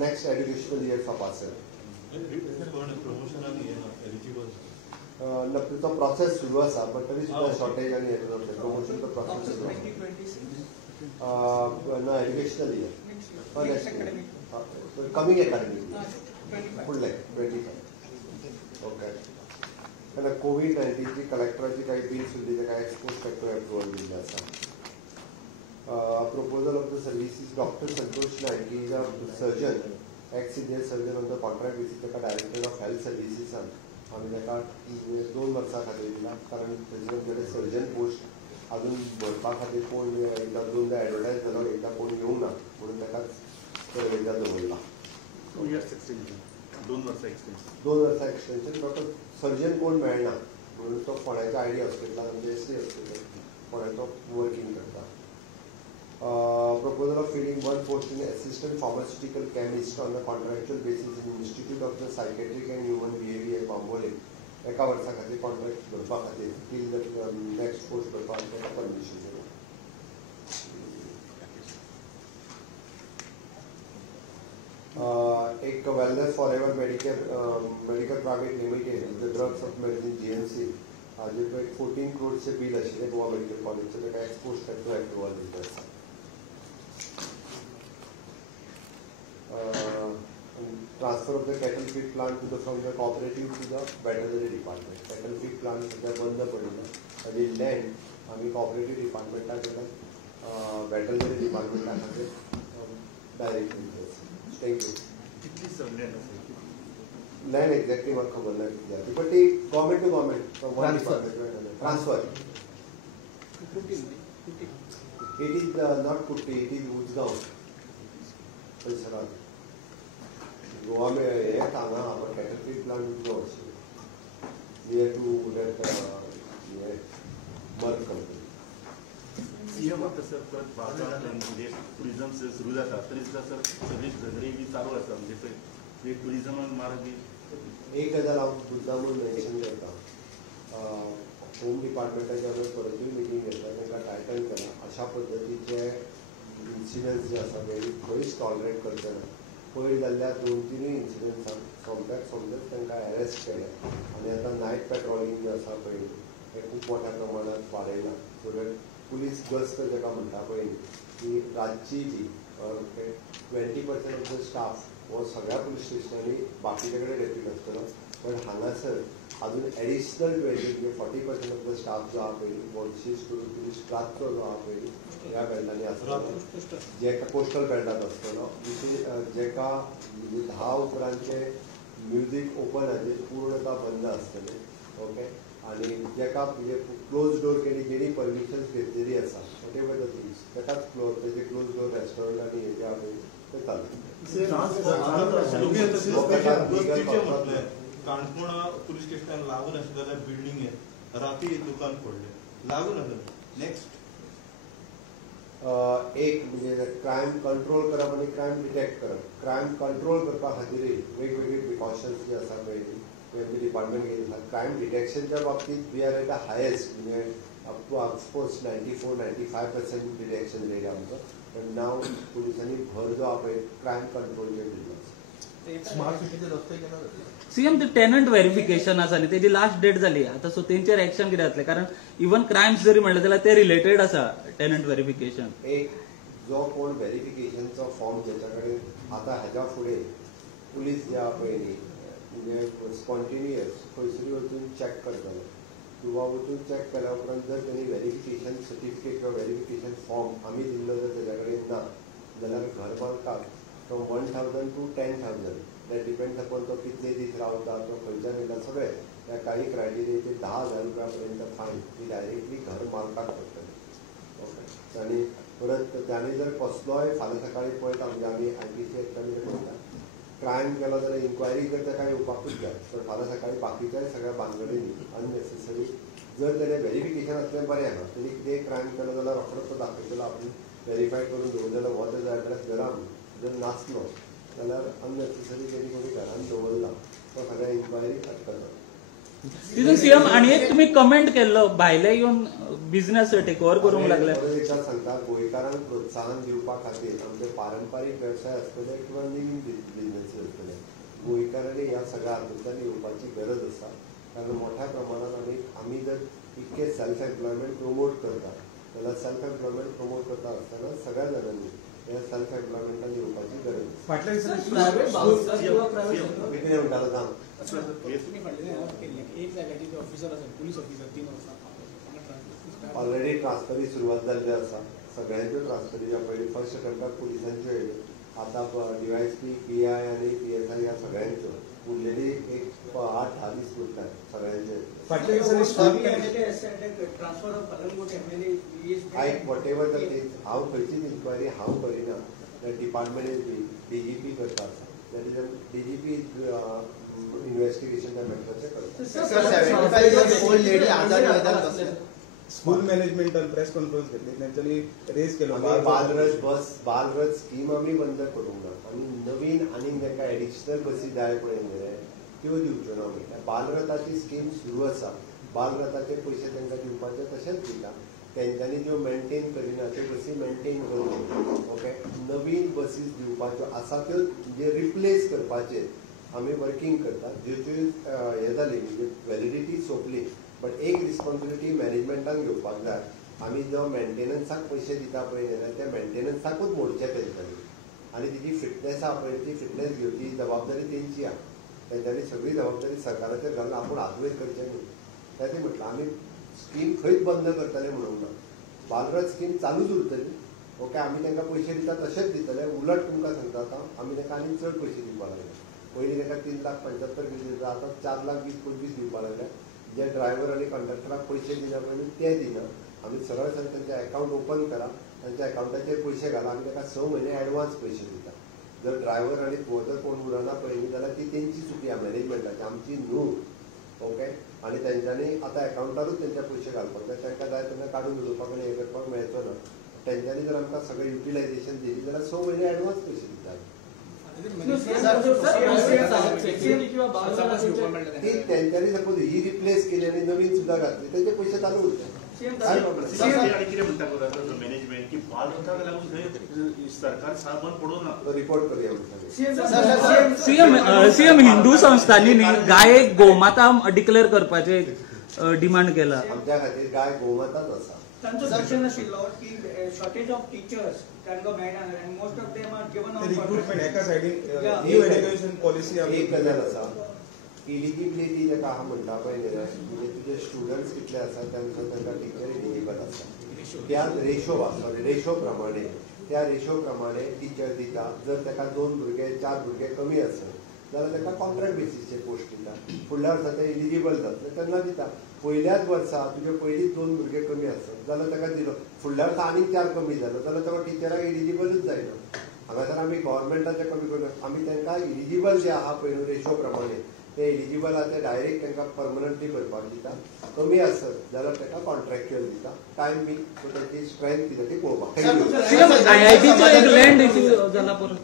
Next educational year तपासेल तो process सुरू आसा बट तरी सुद्धा शॉर्टेज आणि प्रमोशन प्रोसेस ना एजुकेशनल इयर कमिंग एकेडमिक फुडले 25 ओके कारण कोविड-19 कलेक्टराची काही बिल सुद्धा काय एक्सपोज फॅक्टर अप्रूवल दिल्ले आसा proposal of the services Dr. Santosh Naik, he is a surgeon, ex-senior surgeon on the contract basis, the director of health services. आम्ही त्याला 2 वर्सां खातीर दिला कारण तेजे सर्जन पोस्ट अजून भरपा खातीर कोण एकदा दोनदा एडवर्टायज जालो एकदा कोण येवंक ना म्हणून ताका एकदा दवरला 2 years extension 2 वर्सां एक्सटेंशन फक्त सर्जन कोण मेळना म्हणून तो फोंड्याच्या आयडी हॉस्पिटलान आमचे एसटी हॉस्पिटल फोंड्याचो वर्किंग करता. Proposal of filling one post in assistant pharmaceutical chemist on a contractual basis in Institute of the Psychiatric and Human Behavior Bambole. एका वर्सा खातीर कॉन्ट्रॅक्ट करपा खातीर टील द नेक्स्ट पोस्ट करपा ताका परमिशन दिला. एक wellness for ever medical private limited the drugs of medicine GMC हाजे 14 crores बिल आशिल्लें गोवा मेडिकल कॉलेजचें ताका एक्सपोज करता अप्रूवल दिता. Transfer of the cattle feed plant from the cooperative to the veterinary department. Cattle feed plant सध्या बंद पडला आणि land आम्ही cooperative department veterinary department direct thank you. Land exactly म्हाका खबर ना कितली आसा बट ती government to government transfer it is not कुट्टी इट इज उजगांव परिसरात गोवा में हे थांगा but cattle feed plant Ujgaon near to that Merck company. CM आता सर परत भारतात म्हणजे टुरिझम सुरू जाता तरी सुद्धा सर सगळी झगडी बी चालू आसा म्हणजे टुरिझमान मार्ग एक गजाल हांव मुद्दामून मेन्शन करता होम डिपार्टमेंटाच्या परतूय मिटींग घेतला तांकां टायटन केला अशा पद्दतीचे इन्सिडंट्स जे आसा ते खंयच टॉलरेट करचे ना. पयर जाल्ल्या 2-3 इन्सिडंट्सांक सोमतेच तांकां अरेस्ट केले आनी आतां नायट पेट्रोलिंग जे आसा पळय हें खूब मोठ्या प्रमाणांत वाडयलां. सो दॅट पुलीस गस्त जाका म्हणटा पळय ती रातची जी 20% ऑफ द स्टाफ हो सगळ्या पुलीस स्टेशनांनी बाकीचे कडेन डेप्यूट आसतलो पण हांगासर अजून एडिशनल 40% ऑफ द स्टाफ जो आहा पळय मोडशीस करून पुलीस रातचो जो आहा पळय ह्या बेल्टांनी आसतलो जेका कोस्टल बेल्टांत आसतलो जेका 10 उपरांतचे म्युजीक ओपन हाजेर पूर्णता बंद आसतले ओके आनी जेका म्हणजे क्लोज डोर केली जेणी परमिशन्स घेतलेली आसा वॉट एवर द थिंग्स तेकाच तेजे क्लोज डोर रेस्टॉरंट आनी हे जे आहा पळय ते चालू. काणकोण पुलीस स्टेशन लागून आशिल्ल्या बिल्डिंगेर राती दुकान फोडले लागून नेक्स्ट एक म्हणजे क्रायम कंट्रोल करप आनी क्रायम डिटेक्ट करप. क्रायम कंट्रोल करपा खातीर वेगवेगळे प्रिकॉशन्स जे आसा पळय ते डिपार्टमेंट घेतला. क्रायम डिटेक्शनच्या बाबतींत we are at the highest म्हणजे up to of course 94-95% detection rate आमचो पण नाव पुलिसांनी भर जो आहा पळय क्रायम कंट्रोलचेर दिलो. स्मार्ट सिटीचे रस्ते केन्ना जातले? सीएम ते टेनंट व्हेरिफिकेशन आसा न्ही तेजी लास्ट डेट जाली आतां सो तेंचेर एक्शन कितें जातलें कारण इवन क्रायम्स जरी म्हणलें जाल्यार ते रिलेटेड आसा टेनंट व्हेरिफिकेशन. एक जो कोण व्हेरिफिकेशनचो फॉर्म जेच्या कडेन आतां हेच्या फुडें पुलीस जे आहा पळय न्ही म्हणजे स्पॉन्टेनियस खंयसरी वचून चॅक करतले किंवा वचून चॅक केल्या उपरांत जर तेणी व्हेरिफिकेशन सर्टिफिकेट किंवा व्हेरिफिकेशन फॉर्म आमी दिल्लो जर तेच्या कडेन ना जाल्यार घर मालकाक from 1,000 to 10,000 that depends upon तो कितले दीस रावता तो खंयच्यान येता सगळें त्या काही क्रायटेरियाचे 10,000 रुपया पर्यंत फायन ती डायरेक्टली घर मालकाक पडटली ओके. आनी परत त्याने जर कसलोय फाल्यां सकाळी पळयता म्हणजे आमी IPC एक्टान कितें करता क्रायम केलो जाल्यार इन्क्वायरी जर ताका येवपाकूच जाय पण फाल्यां सकाळी बाकीच्याय सगळ्या भानगडींनी अननेसेसरी जर तेणें व्हेरिफिकेशन असलें बरें आसा तेणी कितेंय क्रायम केलो जाल्यार रोखडोच तो दाखयतलो आपूण व्हेरीफाय करून दवरलेलो हो तेजो एड्रेस घरान जर नासलो जाल्यार अननेसेसरी तेणी कोणी घरान दवरला तो सगळ्या इन्क्वायरी कट करता. तितून सीएम आणि एक तुम्ही कमेंट केल्लो भायले येवन बिझनेस टेक ओव्हर करूंक लागले. एकदा सांगता गोंयकारांक प्रोत्साहन दिवपा खातीर आमचे पारंपारीक वेवसाय आसतले किंवा नवीन बिझनेस आसतले गोंयकारांनी ह्या सगळ्या हातूंतल्यान येवपाची गरज आसा. कारण मोठ्या प्रमाणात आमी जर इतके सेल्फ एम्प्लॉयमेंट प्रमोट करतात जाल्यार सेल्फ एम्प्लॉयमेंट प्रमोट करता आसतना सगळ्या जाणांनी ह्या सेल्फ एम्प्लॉयमेंटान येवपाची गरज आसा. फाटल्या कितें म्हणटालो सांग. ऑलरेडी ट्रान्सफरी सुरवात जाल्ली आसा. सगळ्यांच्यो ट्रान्सफरी पयली फर्स्ट अटेम्प्टाक पुलिसांच्यो येयल्यो. आतां DYSP, PI आनी PSI ह्या सगळ्यांच्यो उरलेली एक 8-10 दीस उरतात सगळ्यांचे. फाटल्या वॉट एवर द थिंग्स हांव खंयचीच इन्क्वायरी हांव करिना. डिपार्टमेंट इज DGP करता आसा. दॅट इज DGP इन्व्हेस्टिगेशन त्या मॅटराचें करता. स्कूल मॅनेजमेंटान प्रेस कॉन्फरन्स घेतली तेंच्यांनी रेज केलो बालरथ स्कीम आमी बंद करूंक ना. आनी नवीन आनीक ताका एडिशनल बसी जाय पळय मरे त्यो दिवच्यो ना आमी. बालरथाची स्कीम सुरू आसा. बालरथाचे पयशे तांकां दिवपाचे तशेंच दिता. तेंच्यांनी ज्यो मेंटेन करिना त्यो बसी मेंटेन करून ओके नवीन बसीस दिवपाच्यो आसा त्यो म्हणजे रिप्लेस करपाचे आमी वर्किंग करतात. ज्योच्यो हें जाली म्हणजे वॅलिडिटी सोंपली बट एक रिस्पॉन्सिबिलिटी मॅनेजमेंटान घेवपाक जाय. आमी जो मेंटेनन्साक पयशे दिता पळय न्हय त्या मेंटेनन्साकूच मोडचे तेंच्यांनी आनी तिची फिटनेस आहा पळय ती फिटनेस घेवची जबाबदारी तेंची आहा. तेंच्यांनी सगळी जबाबदारी सरकाराचेर घालून आपूण हातवेर करचें न्ही. ताका म्हटलं आमी स्कीम खंयच बंद करतले म्हणूंक ना. बालरथ स्कीम चालूच उरतली. ओके आमी तांकां पयशे दिता तशेंच दितले. उलट तुमकां सांगता आतां आमी तांकां आनी चड पयशे दिवपाक लागले. पयलीं तांकां 3,75,000 दिता आतां 4,20,25 दिवपाक लागल्या. जे ड्रायव्हर आनी कंडक्टराक पयशे दिना पळय ते दिना. आमी सरळ सरळ तांचे अकाउंट ओपन करा तांच्या अकाउंटाचेर पयशे घाला आमी ताका 6 म्हयने एडवान्स पयशे दिता. जर ड्रायव्हर आनी जर कोण उरना पळय न्ही जाल्यार ती तेंची चुकी आहा मॅनेजमेंटाची आमची न्हू. ओके आनी तेंच्यांनी आतां अकाउंटारूच तेंचे पयशे घालपाक जाय. तांकां जाय तेन्ना काडून उडोवपाक आनी हें करपाक मेळचो ना. तेंच्यांनी जर आमकां सगळें युटिलायझेशन दिली जाल्यार 6 म्हयने एडवान्स पयशे दितात. तेंच्यांनी सपोज ही रिप्लेस केली आनी नवीन सुद्दां घातली तेंचे पयशे चालू उरता. मॅनेजमेंट की बालरथाक लागून थंय सरकार साबण पडूं ना. रिपोर्ट करूया. सीएम हिंदू संस्थांनी न्ही गायेक गोमाता डिक्लेअर करपाचे डिमांड केला. आमच्या खातीर गाय गोमाताच आसा. तांचो क्वेश्चन आशिल्लो की शॉर्टेज ऑफ टीचर्स तांकां मेळना आनी most of them are given on recruitment एका सायडीन न्यू एड्युकेशन पॉलिसी एक गजाल आसा इलिजिबिलिटी जेका हांव म्हणटा पळय न्ही म्हणजे तुजे स्टुडंट्स कितले आसा तांकां टिचर इलिजिबल आसा. त्या रेशो प्रमाणे त्या रेशो प्रमाणे टिचर दिता. जर ताका 2 भुरगे 4 भुरगे कमी आसत जाल्यार ताका कॉन्ट्रॅक्ट बेसिसचेर पोस्ट दिता. फुडल्या वर्सा ते इलिजिबल जातले तेन्ना दिता. पयल्याच वर्सा तुजे पयलींच 2 भुरगे कमी आसत जाल्यार ताका दिलो. फुडल्या वर्सा आनीक 4 कमी जालो जाल्यार तो टिचराक इलिजिबलूच जायना. हांगासर आमी गव्हर्मेंटाचे कमी करून आमी तांकां इलिजिबल जे आहा पळय रेशो प्रमाणे ते इलिजिबल आहा ते डायरेक्ट तांकां परमनंटली करपाक दिता. कमी आसत जाल्यार ताका कॉन्ट्रॅक्च्युअल दिता. टायम बी सो ताची स्ट्रेंथ कितें ती पळोवपाक. IITचो एक लँड इश्यू जाला परत